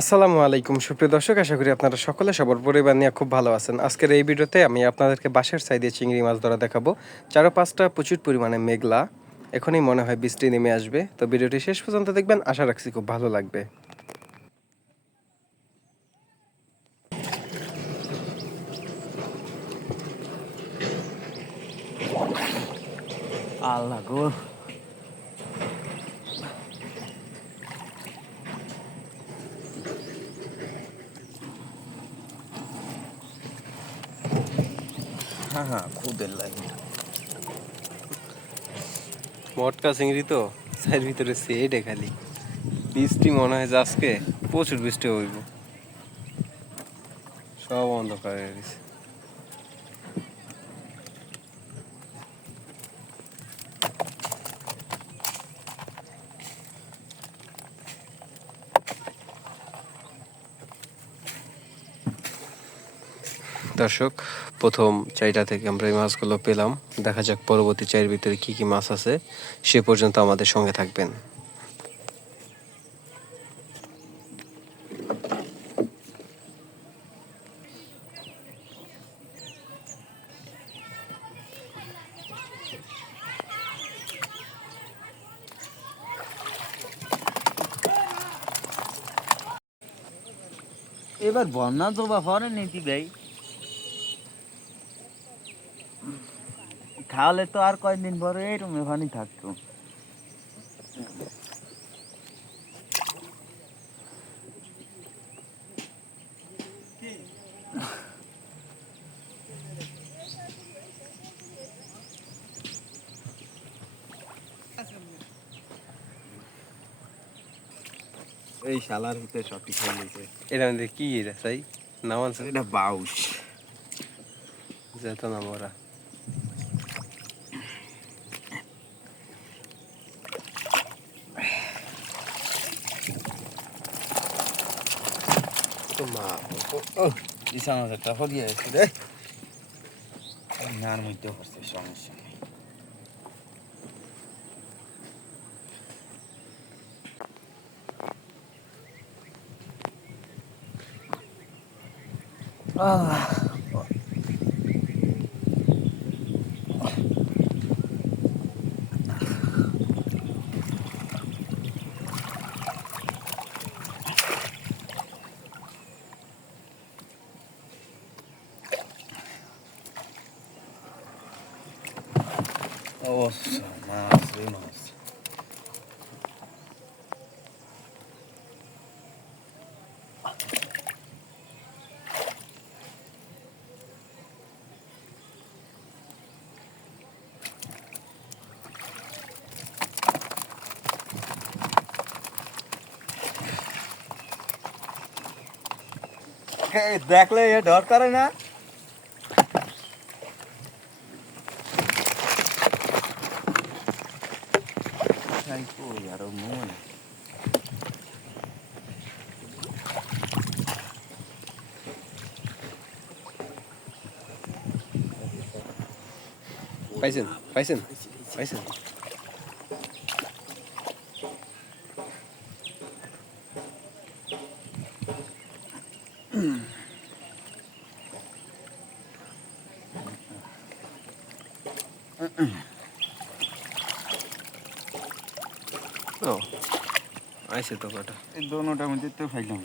আসসালামু আলাইকুম সুপ্রিয় দর্শক, আশা করি আপনারা সকলে সবার পরিবার নিয়ে খুব ভালো আছেন। আজকের এই ভিডিওতে আমি আপনাদেরকে বাঁশের ছাই দিয়ে চিংড়ি মাছ ধরা দেখাবো। চারপাশটা প্রচুর পরিমাণে মেঘলা, এখনই মনে হয় বৃষ্টি নেমে আসবে। তো ভিডিওটি শেষ পর্যন্ত দেখবেন, আশা রাখছি খুব ভালো লাগবে। আল্লাহ গো, হ্যাঁ খুদের লাগে মটকা চিংড়ি তো ছাইয়ের ভিতরে সেটে খালি বৃষ্টি মনে হয় যে আজকে প্রচুর বৃষ্টি হইব, সব অন্ধকার হয়ে গেছে। দর্শক, প্রথম চাইটা থেকে আমরা এই মাছগুলো পেলাম। দেখা যাক পরবর্তী চাইয়ের ভিতরে কি কি মাছ আছে, সে পর্যন্ত আমাদের সঙ্গে থাকবেন। এবার বন্যা তো বা পরে নীতি ভাই, তাহলে তো আর কয়েকদিন পরে এরকম এখানেই থাকতো। এই শালার ভিতরে সবটি খেয়ে নিয়েছে। এটা আমাদের কি এটা চাই নাম আছে, এটা বাউস যেত না মোরা। তো মা ইসান একটা হরিয়ে আছে রে, নার মধ্যে হচ্ছে সমস্যা নেই। আল্লাহ ও মাছ রে মাছ। দেখলে এ ডর করে না। পাইছেন পাইছেন পাইছেন। ও আইছে তো কটা, এই দোনোটার মধ্যে তো ফাইলাম।